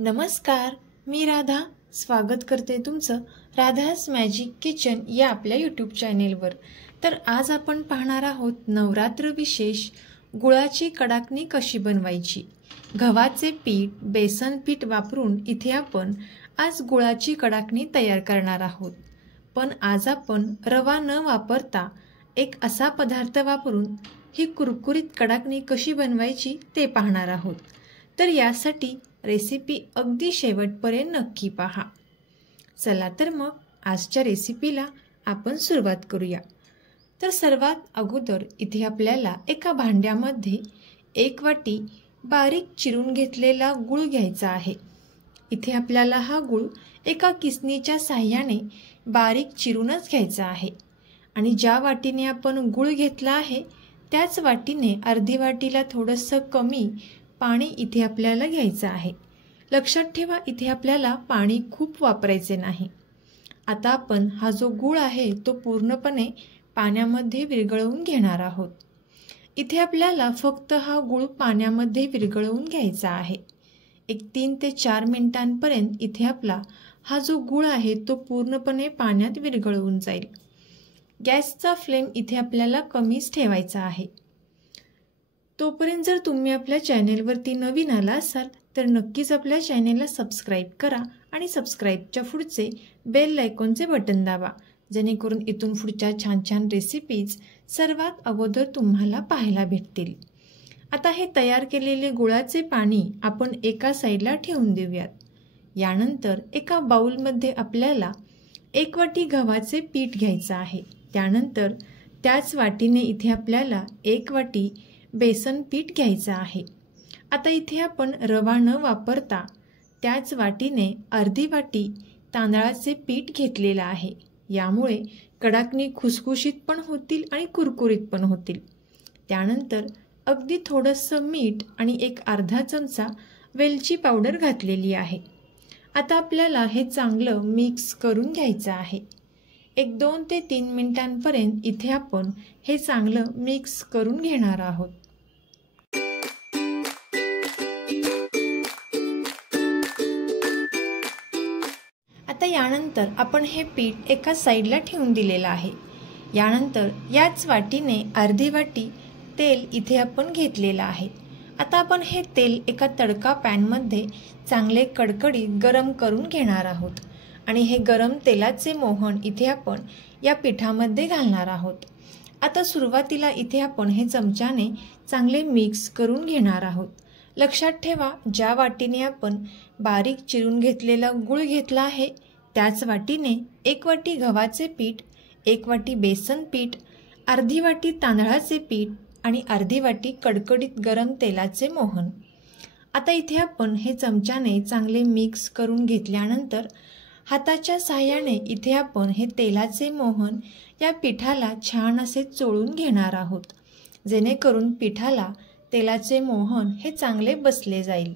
नमस्कार, मी राधा स्वागत करते तुमचं राधास मॅजिक किचन या आपल्या यूट्यूब चॅनेलवर। तर आज आपण पाहणार आहोत नवरात्र विशेष गुळाची कडाकणी कशी बनवायची। गव्हाचे पीठ, बेसन पीठ वापरून इथे आपण आज गुळाची कडाकणी तयार करणार आहोत। पण आज आपण रवा न वापरता एक असा पदार्थ वापरून ही कुरकुरीत कडाकणी कशी बनवायची ते पाहणार आहोत। तर यासाठी रेसिपी अगदी शेवटपर्यंत नक्की पहा। चला तर मग आजच्या रेसिपीला आपण सुरुवात करूया। तर सर्वात अगोदर इथे आपल्याला एका भांड्यामध्ये 1 वाटी बारीक चिरून घेतलेला गूळ घ्यायचा आहे। इथे आपल्याला हा गूळ एका किसणीच्या साहाय्याने बारीक चिरूनच घ्यायचा आहे आणि ज्या वाटीने आपण गूळ घेतला आहे त्याच वाटीने अर्धी वाटीला थोडंसं कमी पाणी इथे आपल्याला घ्यायचं आहे। लक्षात ठेवा, इथे आपल्याला पाणी खूप वापरायचे नाही। आता आपण हा जो गूळ आहे तो पूर्णपणे पाण्यामध्ये विरघळवून घेणार आहोत। इथे आपल्याला फक्त हा गूळ पाण्यामध्ये विरघळवून घ्यायचा आहे। एक 3 ते 4 मिनिटांपर्यंत इथे आपला हा जो गूळ आहे तो पूर्णपणे पाण्यात विरघळवून जाईल। गॅसचा फ्लेम इथे आपल्याला कमीच ठेवायचा आहे। तोपर्यंत जर तुम्ही आपल्या चॅनेलवरती नवीन आला असाल तर नक्कीच आपल्या चॅनेलला सबस्क्राईब करा आणि सबस्क्राईबच्या पुढचे बेल आयकॉनचे बटन दाबा, जेणेकरून इथून पुढच्या छान छान रेसिपीज सर्वात अगोदर तुम्हाला पाहायला भेटतील। आता हे तयार केलेले गुळाचे पाणी आपण एका साईडला ठेवून देऊयात। यानंतर एका बाउलमध्ये आपल्याला 1 वाटी गव्हाचे पीठ घ्यायचं आहे। त्यानंतर त्याच वाटीने इथे आपल्याला 1 वाटी बेसन पीठ घ्यायचं आहे। आता इथे आपण रवा न वापरता त्याच वाटीने अर्धी वाटी तांदळाचे पीठ घेतलेलं आहे। यामुळे कडाकणी खुसखुशीत पण होतील आणि कुरकुरीत पण होतील। त्यानंतर अगदी थोडंसं मीठ आणि एक अर्धा चमचा वेलची पावडर घातलेली आहे। आता आपल्याला हे चांगलं मिक्स करून घ्यायचं आहे। एक 2 ते 3 मिनिटांपर्यंत इथे आपण हे चांगलं मिक्स करून घेणार आहोत। आता यानंतर आपण हे पीठ एका साईडला ठेवून दिलेलं आहे। यानंतर याच वाटीने अर्धी वाटी तेल इथे आपण घेतलेलं आहे। आता आपण हे तेल एका तडका पॅनमध्ये चांगले कडकडीत गरम करून घेणार आहोत आणि हे गरम तेलाचे मोहन इथे आपण या पिठामध्ये घालणार आहोत। आता सुरुवातीला इथे आपण हे चमच्याने चांगले मिक्स करून घेणार आहोत। लक्षात ठेवा, ज्या वाटीने आपण बारीक चिरून घेतलेला गूळ घेतला आहे त्याच वाटीने 1 वाटी गव्हाचे पीठ, 1 वाटी बेसन पीठ, अर्धी वाटी तांदळाचे पीठ आणि अर्धी वाटी कडकडीत गरम तेलाचे मोहन। आता इथे आपण हे चमच्याने चांगले मिक्स करून घेतल्यानंतर हाताच्या साहाय्याने इथे आपण हे तेलाचे मोहन या पिठाला छान असे चोळून घेणार आहोत, जेणेकरून पिठाला तेलाचे मोहन हे चांगले बसले जाईल।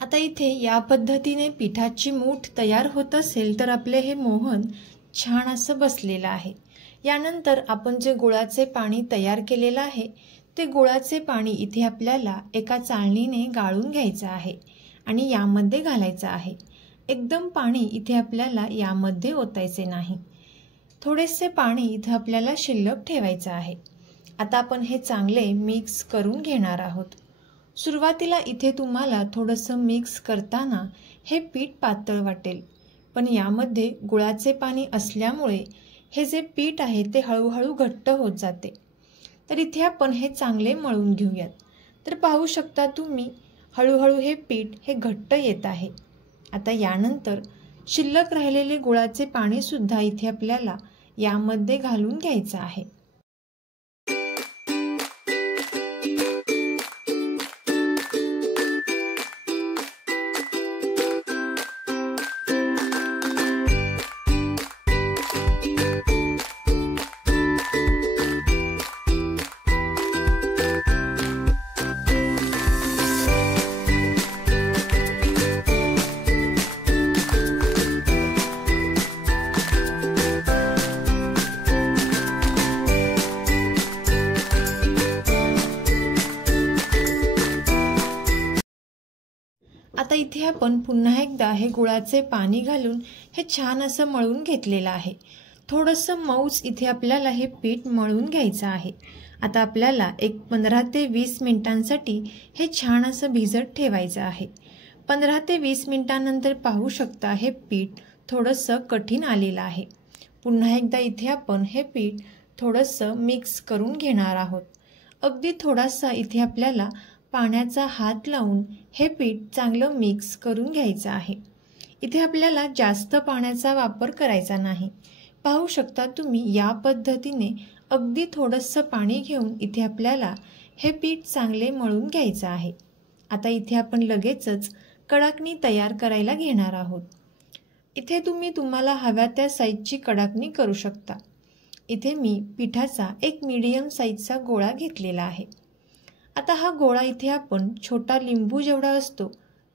आता इथे या पद्धतीने पिठाची मूठ तयार होत असेल तर आपले हे मोहन छान असं बसलेलं आहे। यानंतर आपण जे गुळाचे पाणी तयार केलेलं आहे ते गुळाचे पाणी इथे आपल्याला एका चाळणीने गाळून घ्यायचं आहे आणि यामध्ये घालायचं आहे। एकदम पाणी इथे आपल्याला यामध्ये ओतायचे नाही, थोडेसे पाणी इथे आपल्याला शिल्लक ठेवायचं आहे। आता आपण हे चांगले मिक्स करून घेणार आहोत। सुरुवातीला इथे तुम्हाला थोडंसं मिक्स करताना हे पीठ पातळ वाटेल, पण यामध्ये गुळाचे पाणी असल्यामुळे हे जे पीठ आहे ते हळूहळू घट्ट होत जाते। तर इथे आपण हे चांगले मळून घेऊयात। तर पाहू शकता तुम्ही, हळूहळू हे पीठ हे घट्ट येत आहे। आता यानंतर शिल्लक राहिलेले गुळाचे पाणी सुद्धा इथे आपल्याला यामध्ये घालून घ्यायचं आहे। इथे आपण पुन्हा एकदा हे गुळाचे पाणी घालून हे छान असं मळून घेतलेलं आहे। थोडंसं मऊच इथे आपल्याला हे पीठ मळून घ्यायचं आहे। आता आपल्याला एक 15 ते 20 मिनिटांसाठी हे छान असं भिजत ठेवायचं आहे। 15 ते 20 मिनिटांनंतर पाहू शकता हे पीठ थोडंसं कठीण आलेलं आहे। पुन्हा एकदा इथे आपण हे पीठ थोडंसं मिक्स करून घेणार आहोत। अगदी थोडासा इथे आपल्याला पाण्याचा हात लावून हे पीठ चांगलं मिक्स करून घ्यायचं आहे। इथे आपल्याला जास्त पाण्याचा वापर करायचा नाही। पाहू शकता तुम्ही या पद्धतीने अगदी थोडंसं पाणी घेऊन इथे आपल्याला हे पीठ चांगले मळून घ्यायचं आहे। आता इथे आपण लगेचच कडाकणी तयार करायला घेणार आहोत। इथे तुम्हाला हव्या त्या साईजची कडाकणी करू शकता। इथे मी पिठाचा एक मीडियम साईजचा गोळा घेतलेला आहे। आता हा गोळा इथे आपण छोटा लिंबू जेवढा असतो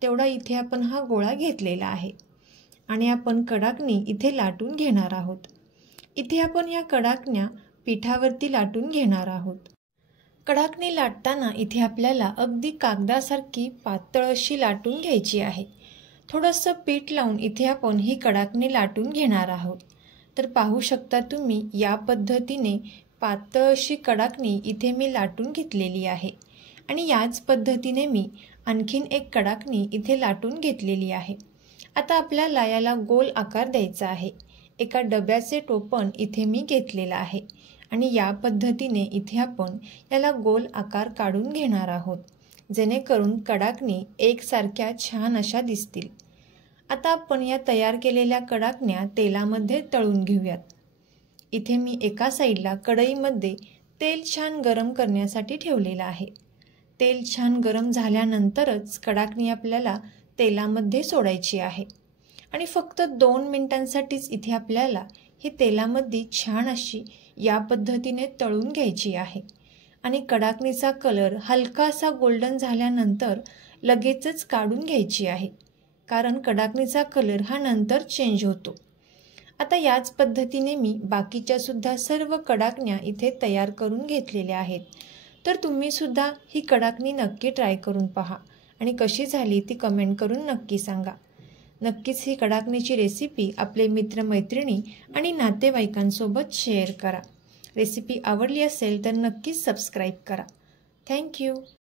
तेवढा इथे आपण हा गोळा घेतलेला आहे आणि आपण कडाकणी इथे लाटून घेणार आहोत। इथे आपण या कडाकण्या पिठावरती लाटून घेणार आहोत। कडाकणी लाटताना इथे आपल्याला अगदी कागदासारखी पातळ अशी लाटून घ्यायची आहे। थोडंसं पीठ लावून इथे आपण ही कडाकणी लाटून घेणार आहोत। तर पाहू शकता तुम्ही या पद्धतीने पातळ अशी कडाकणी इथे मी लाटून घेतलेली आहे आणि याच पद्धतीने मी आणखीन एक कडाकणी इथे लाटून घेतलेली आहे। आता आपल्याला याला गोल आकार द्यायचा आहे। एका डब्याचे टोपण इथे मी घेतलेलं आहे आणि या पद्धतीने इथे आपण याला गोल आकार काढून घेणार आहोत, जेणेकरून कडाकणी एकसारख्या छान अशा दिसतील। आता आपण या तयार केलेल्या कडाकण्या तेलामध्ये तळून घेऊयात। इथे मी एका साईडला कढईमध्ये तेल छान गरम करण्यासाठी ठेवलेलं आहे। तेल छान गरम झाल्यानंतरच कडाकणी आपल्याला तेलामध्ये सोडायची आहे आणि फक्त 2 मिनिटांसाठीच इथे आपल्याला ही तेलामध्ये छान अशी या पद्धतीने तळून घ्यायची आहे आणि कडाकणीचा कलर हलकासा गोल्डन झाल्यानंतर लगेचच काढून घ्यायची आहे, कारण कडाकणीचा कलर हा नंतर चेंज होतो। आता याच पद्धतीने मी बाकीच्या सुद्धा सर्व कडाकण्या इथे तयार करून घेतलेल्या आहेत। तर तुम्ही सुद्धा ही कडाकणी नक्की ट्राय करून पहा आणि कशी झाली ती कमेंट करून नक्की सांगा। नक्कीच ही कडाकणीची रेसिपी आपले मित्रमैत्रिणी आणि नातेवाईकांसोबत शेअर करा। रेसिपी आवडली असेल तर नक्कीच सबस्क्राईब करा। थँक्यू।